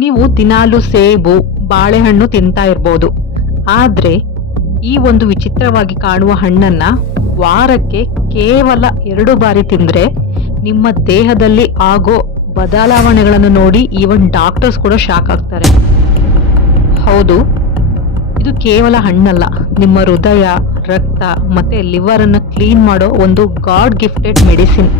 ನೀವು ದಿನಾಲು ಸೇಬು ಬಾಳೆಹಣ್ಣು ತಿಂತಾ ಇರ್ಬೋದು, ಆದ್ರೆ ಈ ಒಂದು ವಿಚಿತ್ರವಾಗಿ ಕಾಣುವ ಹಣ್ಣನ್ನ ವಾರಕ್ಕೆ ಕೇವಲ 2 ಬಾರಿ ತಿಂದ್ರೆ ನಿಮ್ಮ ದೇಹದಲ್ಲಿ ಆಗೋ ಬದಲಾವಣೆಗಳನ್ನು ನೋಡಿ ಈವನ್ ಡಾಕ್ಟರ್ಸ್ ಕೂಡ ಶಾಕ್ ಆಗ್ತಾರೆ. ಹೌದು, ಇದು ಕೇವಲ ಹಣ್ಣಲ್ಲ, ನಿಮ್ಮ ಹೃದಯ, ರಕ್ತ ಮತ್ತೆ ಲಿವರ್ ಅನ್ನ ಕ್ಲೀನ್ ಮಾಡೋ ಒಂದು ಗಾಡ್ ಗಿಫ್ಟೆಡ್ ಮೆಡಿಸಿನ್.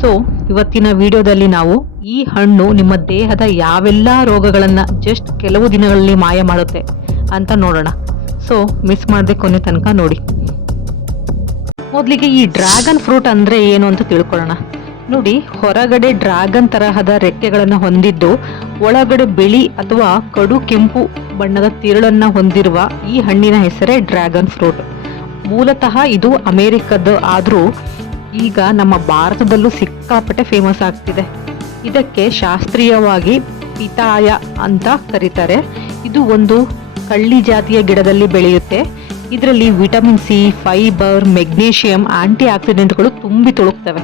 ಸೊ ಇವತ್ತಿನ ವಿಡಿಯೋದಲ್ಲಿ ನಾವು ಈ ಹಣ್ಣು ನಿಮ್ಮ ದೇಹದ ಯಾವೆಲ್ಲ ರೋಗಗಳನ್ನ ಜಸ್ಟ್ ಕೆಲವು ದಿನಗಳಲ್ಲಿ ಮಾಯ ಮಾಡುತ್ತೆ ಅಂತ ನೋಡೋಣ. ಸೊ ಮಿಸ್ ಮಾಡದೆ ಕೊನೆ ತನಕ ನೋಡಿ. ಮೊದಲಿಗೆ ಈ ಡ್ರ್ಯಾಗನ್ ಫ್ರೂಟ್ ಅಂದ್ರೆ ಏನು ಅಂತ ತಿಳ್ಕೊಳ್ಳೋಣ. ನೋಡಿ, ಹೊರಗಡೆ ಡ್ರ್ಯಾಗನ್ ತರಹದ ರೆಕ್ಕೆಗಳನ್ನು ಹೊಂದಿದ್ದು ಒಳಗಡೆ ಬಿಳಿ ಅಥವಾ ಕಡು ಕೆಂಪು ಬಣ್ಣದ ತಿರುಳನ್ನ ಹೊಂದಿರುವ ಈ ಹಣ್ಣಿನ ಹೆಸರೇ ಡ್ರ್ಯಾಗನ್ ಫ್ರೂಟ್. ಮೂಲತಃ ಇದು ಅಮೆರಿಕದ್ದು, ಆದ್ರೂ ಈಗ ನಮ್ಮ ಭಾರತದಲ್ಲೂ ಸಿಕ್ಕಾಪಟ್ಟೆ ಫೇಮಸ್ ಆಗ್ತಿದೆ. ಇದಕ್ಕೆ ಶಾಸ್ತ್ರೀಯವಾಗಿ ಪಿತಾಯ ಅಂತ ಕರೀತಾರೆ. ಇದು ಒಂದು ಕಳ್ಳಿ ಜಾತಿಯ ಗಿಡದಲ್ಲಿ ಬೆಳೆಯುತ್ತೆ. ಇದರಲ್ಲಿ vitamin C, fibre, magnesium, anti ಆಕ್ಸಿಡೆಂಟ್ಗಳು ತುಂಬಿ ತುಳುಕ್ತವೆ.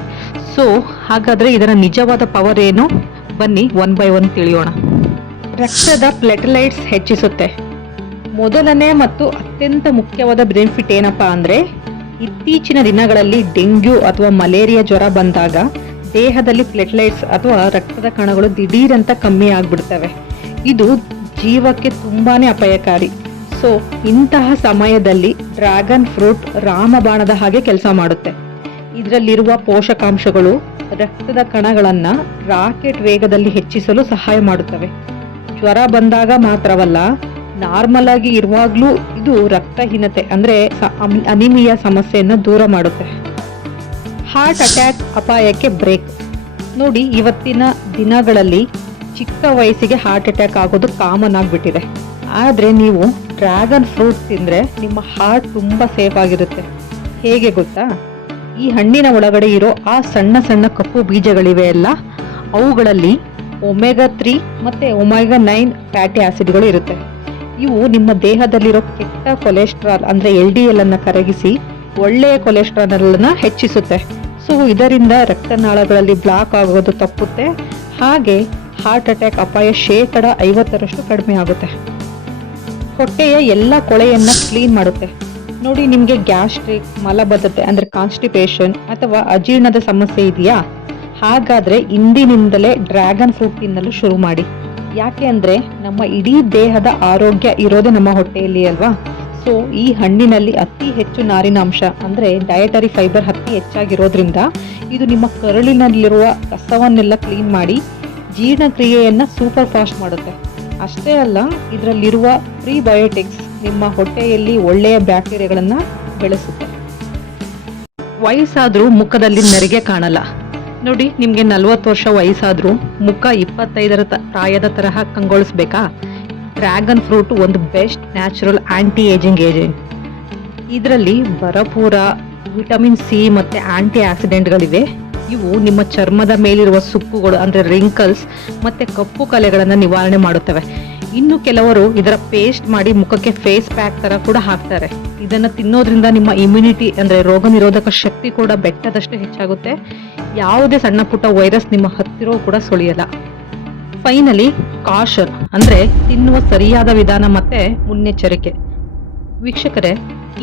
ಸೊ ಹಾಗಾದ್ರೆ ಇದರ ನಿಜವಾದ ಪವರ್ ಏನು? ಬನ್ನಿ ಒನ್ ಬೈ ಒನ್ ತಿಳಿಯೋಣ. ರಕ್ತದ ಪ್ಲೆಟಲೈಟ್ಸ್ ಹೆಚ್ಚಿಸುತ್ತೆ. ಮೊದಲನೇ ಮತ್ತು ಅತ್ಯಂತ ಮುಖ್ಯವಾದ ಬೆನಿಫಿಟ್ ಏನಪ್ಪಾ ಅಂದ್ರೆ, ಇತ್ತೀಚಿನ ದಿನಗಳಲ್ಲಿ ಡೆಂಗ್ಯೂ ಅಥವಾ ಮಲೇರಿಯಾ ಜ್ವರ ಬಂದಾಗ ದೇಹದಲ್ಲಿ ಪ್ಲೆಟ್ಲೈಟ್ಸ್ ಅಥವಾ ರಕ್ತದ ಕಣಗಳು ದಿಢೀರಂತ ಕಮ್ಮಿ ಆಗ್ಬಿಡ್ತವೆ. ಇದು ಜೀವಕ್ಕೆ ತುಂಬಾನೇ ಅಪಾಯಕಾರಿ. ಸೊ ಇಂತಹ ಸಮಯದಲ್ಲಿ ಡ್ರ್ಯಾಗನ್ ಫ್ರೂಟ್ ರಾಮಬಾಣದ ಹಾಗೆ ಕೆಲಸ ಮಾಡುತ್ತೆ. ಇದರಲ್ಲಿರುವ ಪೋಷಕಾಂಶಗಳು ರಕ್ತದ ಕಣಗಳನ್ನ ರಾಕೆಟ್ ವೇಗದಲ್ಲಿ ಹೆಚ್ಚಿಸಲು ಸಹಾಯ ಮಾಡುತ್ತವೆ. ಜ್ವರ ಬಂದಾಗ ಮಾತ್ರವಲ್ಲ, ನಾರ್ಮಲ್ ಆಗಿ ಇರುವಾಗ್ಲೂ ಇದು ರಕ್ತಹೀನತೆ ಅಂದ್ರೆ ಅನಿಮಿಯಾ ಸಮಸ್ಯೆಯನ್ನ ದೂರ ಮಾಡುತ್ತೆ. ಹಾರ್ಟ್ ಅಟ್ಯಾಕ್ ಅಪಾಯಕ್ಕೆ ಬ್ರೇಕ್. ನೋಡಿ, ಇವತ್ತಿನ ದಿನಗಳಲ್ಲಿ ಚಿಕ್ಕ ವಯಸ್ಸಿಗೆ ಹಾರ್ಟ್ ಅಟ್ಯಾಕ್ ಆಗೋದು ಕಾಮನ್ ಆಗಿಬಿಟ್ಟಿದೆ. ಆದ್ರೆ ನೀವು ಡ್ರ್ಯಾಗನ್ ಫ್ರೂಟ್ ತಿಂದ್ರೆ ನಿಮ್ಮ ಹಾರ್ಟ್ ತುಂಬಾ ಸೇಫ್ ಆಗಿರುತ್ತೆ. ಹೇಗೆ ಗೊತ್ತಾ? ಈ ಹಣ್ಣಿನ ಒಳಗಡೆ ಇರೋ ಆ ಸಣ್ಣ ಸಣ್ಣ ಕಪ್ಪು ಬೀಜಗಳಿವೆ ಅಲ್ಲ, ಅವುಗಳಲ್ಲಿ ಒಮೆಗಾ 3 ಮತ್ತೆ ಒಮೆಗಾ 9 ಫ್ಯಾಟಿ ಆಸಿಡ್ಗಳು ಇರುತ್ತೆ. ಇವು ನಿಮ್ಮ ದೇಹದಲ್ಲಿರೋ ಕೆಟ್ಟ ಕೊಲೆಸ್ಟ್ರಾಲ್ ಅಂದ್ರೆ LDL ಅನ್ನ ಕರಗಿಸಿ ಒಳ್ಳೆಯ ಕೊಲೆಸ್ಟ್ರಾಲ್ ಅನ್ನ ಹೆಚ್ಚಿಸುತ್ತೆ. ಸೊ ಇದರಿಂದ ರಕ್ತನಾಳಗಳಲ್ಲಿ ಬ್ಲಾಕ್ ಆಗೋದು ತಪ್ಪುತ್ತೆ. ಹಾಗೆ ಹಾರ್ಟ್ ಅಟ್ಯಾಕ್ ಅಪಾಯ 50% ಕಡಿಮೆ ಆಗುತ್ತೆ. ಹೊಟ್ಟೆಯ ಎಲ್ಲ ಕೊಳೆಯನ್ನ ಕ್ಲೀನ್ ಮಾಡುತ್ತೆ. ನೋಡಿ, ನಿಮಗೆ ಗ್ಯಾಸ್ಟ್ರಿಕ್, ಮಲಬದ್ಧತೆ ಅಂದ್ರೆ ಕಾನ್ಸ್ಟಿಪೇಷನ್ ಅಥವಾ ಅಜೀರ್ಣದ ಸಮಸ್ಯೆ ಇದೆಯಾ? ಹಾಗಾದ್ರೆ ಇಂದಿನಿಂದಲೇ ಡ್ರ್ಯಾಗನ್ ಫ್ರೂಟ್ ತಿನ್ನಲು ಶುರು ಮಾಡಿ. ಯಾಕೆ ಅಂದ್ರೆ ನಮ್ಮ ಇಡೀ ದೇಹದ ಆರೋಗ್ಯ ಇರೋದೇ ನಮ್ಮ ಹೊಟ್ಟೆಯಲ್ಲಿ ಅಲ್ವಾ? ಸೊ ಈ ಹಣ್ಣಿನಲ್ಲಿ ಅತಿ ಹೆಚ್ಚು ನಾರಿನಾಂಶ ಅಂದ್ರೆ ಡಯಟರಿ ಫೈಬರ್ ಅತಿ ಹೆಚ್ಚಾಗಿರೋದ್ರಿಂದ ಇದು ನಿಮ್ಮ ಕರುಳಿನಲ್ಲಿರುವ ಕಸವನ್ನೆಲ್ಲ ಕ್ಲೀನ್ ಮಾಡಿ ಜೀರ್ಣಕ್ರಿಯೆಯನ್ನ ಸೂಪರ್ ಫಾಸ್ಟ್ ಮಾಡುತ್ತೆ. ಅಷ್ಟೇ ಅಲ್ಲ, ಇದರಲ್ಲಿರುವ ಪ್ರಿಬಯೋಟಿಕ್ಸ್ ನಿಮ್ಮ ಹೊಟ್ಟೆಯಲ್ಲಿ ಒಳ್ಳೆಯ ಬ್ಯಾಕ್ಟೀರಿಯಾಗಳನ್ನ ಬೆಳೆಸುತ್ತೆ. ವಯಸ್ಸಾದ್ರೂ ಮುಖದಲ್ಲಿ ನೆರಿಗೆ ಕಾಣಲ್ಲ. ನೋಡಿ, ನಿಮ್ಗೆ 40 ವರ್ಷ ವಯಸ್ಸಾದ್ರೂ ಮುಖ 25ರ ಪ್ರಾಯದ ತರಹ ಕಂಗೊಳಿಸ್ಬೇಕಾ? ಡ್ರ್ಯಾಗನ್ ಫ್ರೂಟ್ ಒಂದು best natural aunty ageing agent. ಇದರಲ್ಲಿ ಭರಪೂರ ವಿಟಮಿನ್ ಸಿ ಮತ್ತೆ ಆಂಟಿ ಆಕ್ಸಿಡೆಂಟ್ಗಳಿವೆ. ಇವು ನಿಮ್ಮ ಚರ್ಮದ ಮೇಲಿರುವ ಸುಕ್ಕುಗಳು ಅಂದ್ರೆ ರಿಂಕಲ್ಸ್ ಮತ್ತೆ ಕಪ್ಪು ಕಲೆಗಳನ್ನ ನಿವಾರಣೆ ಮಾಡುತ್ತವೆ. ಇನ್ನು ಕೆಲವರು ಇದರ ಪೇಸ್ಟ್ ಮಾಡಿ ಮುಖಕ್ಕೆ ಫೇಸ್ ಪ್ಯಾಕ್ ತರ ಕೂಡ ಹಾಕ್ತಾರೆ. ಇದನ್ನ ತಿನ್ನೋದ್ರಿಂದ ನಿಮ್ಮ ಇಮ್ಯುನಿಟಿ ಅಂದ್ರೆ ರೋಗ ನಿರೋಧಕ ಶಕ್ತಿ ಕೂಡ ಬೆಟ್ಟದಷ್ಟು ಹೆಚ್ಚಾಗುತ್ತೆ. ಯಾವುದೇ ಸಣ್ಣ ಪುಟ್ಟ ವೈರಸ್ ನಿಮ್ಮ ಹತ್ತಿರ ಕೂಡ ಸುಳಿಯಲ್ಲ. ಫೈನಲಿ ಕಾಷನ್ ಅಂದ್ರೆ ತಿನ್ನುವ ಸರಿಯಾದ ವಿಧಾನ ಮತ್ತೆ ಮುನ್ನೆಚ್ಚರಿಕೆ. ವೀಕ್ಷಕರೇ,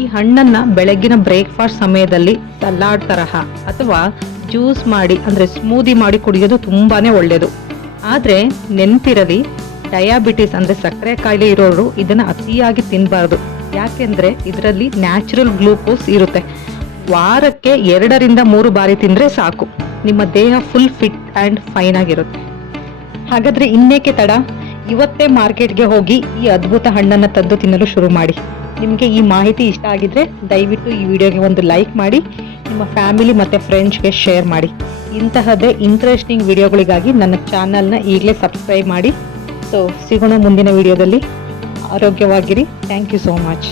ಈ ಹಣ್ಣನ್ನ ಬೆಳಗ್ಗಿನ ಬ್ರೇಕ್ಫಾಸ್ಟ್ ಸಮಯದಲ್ಲಿ ಸಲಾಡ್ ತರಹ ಅಥವಾ ಜ್ಯೂಸ್ ಮಾಡಿ ಅಂದ್ರೆ ಸ್ಮೂದಿ ಮಾಡಿ ಕುಡಿಯೋದು ತುಂಬಾನೇ ಒಳ್ಳೆಯದು. ಆದ್ರೆ ನೆನ್ಪಿರಲಿ, ಡಯಾಬಿಟಿಸ್ ಅಂದ್ರೆ ಸಕ್ಕರೆ ಕಾಯಿಲೆ ಇರೋರು ಇದನ್ನ ಅತಿಯಾಗಿ ತಿನ್ನಬಾರ್ದು. ಯಾಕೆಂದ್ರೆ ಇದರಲ್ಲಿ ನ್ಯಾಚುರಲ್ ಗ್ಲೂಕೋಸ್ ಇರುತ್ತೆ. ವಾರಕ್ಕೆ 2ರಿಂದ 3 ಬಾರಿ ತಿಂದ್ರೆ ಸಾಕು. ನಿಮ್ಮ ದೇಹ ಫುಲ್ ಫಿಟ್ ಅಂಡ್ ಫೈನ್ ಆಗಿರುತ್ತೆ. ಹಾಗಾದ್ರೆ ಇನ್ನೇಕೆ ತಡ? ಇವತ್ತೇ ಮಾರ್ಕೆಟ್ಗೆ ಹೋಗಿ ಈ ಅದ್ಭುತ ಹಣ್ಣನ್ನ ತಂದು ತಿನ್ನಲು ಶುರು ಮಾಡಿ. ನಿಮಗೆ ಈ ಮಾಹಿತಿ ಇಷ್ಟ ಆಗಿದ್ರೆ ದಯವಿಟ್ಟು ಈ ವಿಡಿಯೋಗೆ ಒಂದು ಲೈಕ್ ಮಾಡಿ, ನಿಮ್ಮ ಫ್ಯಾಮಿಲಿ ಮತ್ತು ಫ್ರೆಂಡ್ಸ್ಗೆ ಶೇರ್ ಮಾಡಿ. ಇಂತಹದ್ದೇ ಇಂಟ್ರೆಸ್ಟಿಂಗ್ ವಿಡಿಯೋಗಳಿಗಾಗಿ ನನ್ನ ಚಾನಲ್ನ ಈಗಲೇ ಸಬ್ಸ್ಕ್ರೈಬ್ ಮಾಡಿ. ಸೊ ಸಿಗೋಣ ಮುಂದಿನ ವಿಡಿಯೋದಲ್ಲಿ. ಆರೋಗ್ಯವಾಗಿರಿ. Thank you so much.